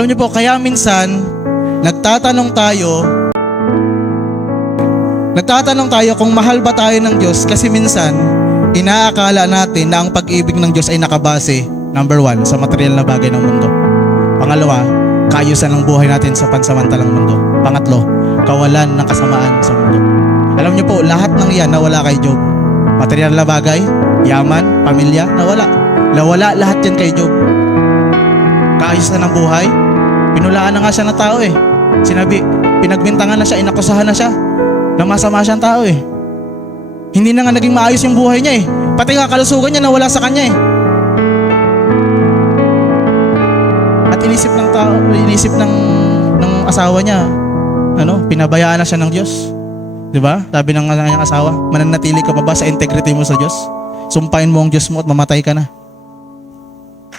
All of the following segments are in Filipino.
Alam niyo po, kaya minsan, nagtatanong tayo kung mahal ba tayo ng Diyos kasi minsan, inaakala natin na ang pag-ibig ng Diyos ay nakabase, number 1, sa material na bagay ng mundo. Pangalawa, kaayusan ng buhay natin sa pansamantalang mundo. Pangatlo, kawalan ng kasamaan sa mundo. Alam niyo po, lahat ng yan nawala kay Job. Material na bagay, yaman, pamilya, nawala. Nawala lahat yan kay Job. Kaayusan ng buhay, pinulaan na nga siya ng tao eh. Sinabi, pinagbintangan na siya, inakusahan na siya na masama siyang tao eh. Hindi na nga naging maayos yung buhay niya eh. Pati nga kalusugan niya nawala sa kanya eh. At inisip ng asawa niya, pinabayaan na siya ng Diyos. 'Di ba? Sabi ng kanyang asawa, mananatili ka pa ba sa integrity mo sa Diyos? Sumpain mo ang Diyos mo at mamatay ka na.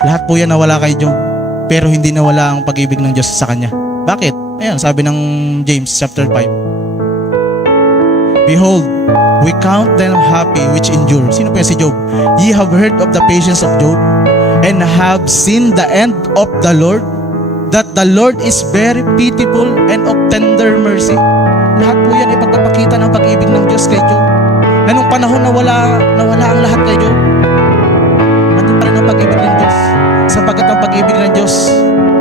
Lahat po yan nawala kay Job. Pero hindi nawala ang pag-ibig ng Diyos sa kanya. Bakit? Ayan, sabi ng James chapter 5. Behold, we count them happy which endure. Sino po yan si Job? Ye have heard of the patience of Job, and have seen the end of the Lord, that the Lord is very pitiful and of tender mercy. Lahat po yan ipagpapakita ng pag-ibig ng Diyos kay Job. Na nung panahon nawala ang lahat kay Job, nandun pa rin ang pag-ibig ng Diyos. Sapagkat ang pag-ibig ng Diyos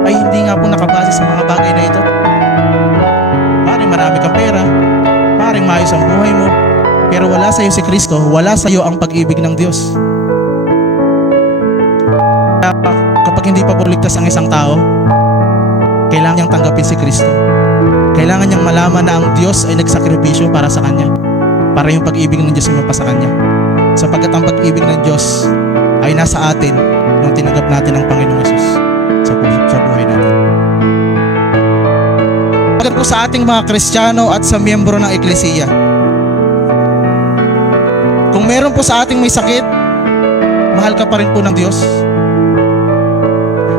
ay hindi nga po nakabase sa mga bagay na ito. Maring marami kang pera, maring maayos ang buhay mo, pero wala sa iyo si Kristo, wala sa iyo ang pag-ibig ng Diyos. Kapag hindi pa ligtas ang isang tao, kailangan niyang tanggapin si Kristo. Kailangan niyang malaman na ang Diyos ay nagsakripisyo para sa kanya, para yung pag-ibig ng Diyos ay mapasa kanya. Sapagkat ang pag-ibig ng Diyos ay nasa atin nung tinanggap natin ang Panginoong Hesus sa buhay natin. Pagkat po sa ating mga Kristiyano at sa miyembro ng Eklesiya, kung meron po sa ating may sakit, mahal ka pa rin po ng Diyos.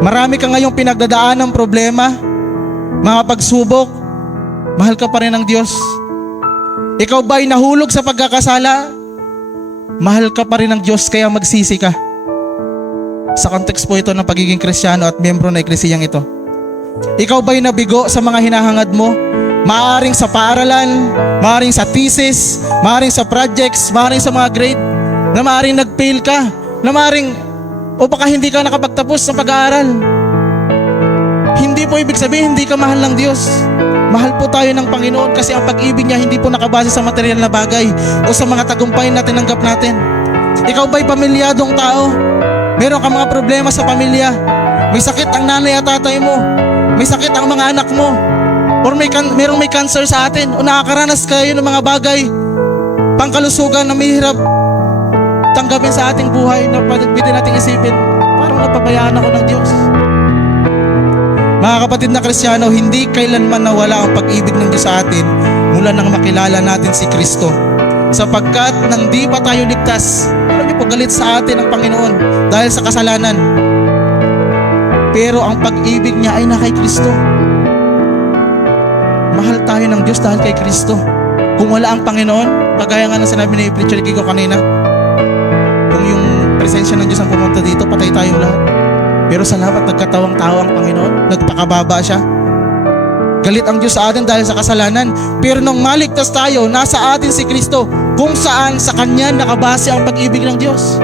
Marami ka ngayong pinagdadaan ng problema, mga pagsubok, mahal ka pa rin ng Diyos. Ikaw ba'y nahulog sa pagkakasala? Mahal ka pa rin ng Diyos, kaya magsisi ka. Sa context po ito ng pagiging Kristiyano at miyembro ng Eklesiyang ito. Ikaw ba'y nabigo sa mga hinahangad mo? Maaring sa paaralan, maaring sa thesis, maaring sa projects, maaring sa mga grade, na maaring nag-fail ka, na maaring o baka hindi ka nakapagtapos ng pag-aaral. Hindi po ibig sabihin hindi ka mahal ng Diyos. Mahal po tayo ng Panginoon kasi ang pag-ibig niya hindi po nakabase sa material na bagay o sa mga tagumpay na tinanggap natin. Ikaw ba'y pamilyadong tao? Meron ka mga problema sa pamilya. May sakit ang nanay at tatay mo. May sakit ang mga anak mo. Or merong may cancer sa atin. O nakakaranas kayo ng mga bagay, pangkalusugan na mahirap tanggapin sa ating buhay na pwede nating isipin, parang napabayaan ako ng Diyos. Mga kapatid na Kristiyano, hindi kailanman nawala ang pag-ibig ng Diyos sa atin mula nang makilala natin si Kristo. Sapagkat nang di pa tayo ligtas, alam niyo po, galit sa atin ang Panginoon dahil sa kasalanan. Pero ang pag-ibig niya ay na kay Kristo. Mahal tayo ng Diyos dahil kay Kristo. Kung wala ang Panginoon, kagaya nga ng sinabi ni Preacher Kiko kanina, kung yung presensya ng Diyos ang pumunta dito, patay tayong lahat. Pero salamat, nagkatawang-tawa ang Panginoon, nagpakababa siya. Galit ang Diyos sa atin dahil sa kasalanan. Pero nung maligtas tayo, nasa atin si Kristo, kung saan sa Kanya nakabase ang pag-ibig ng Diyos.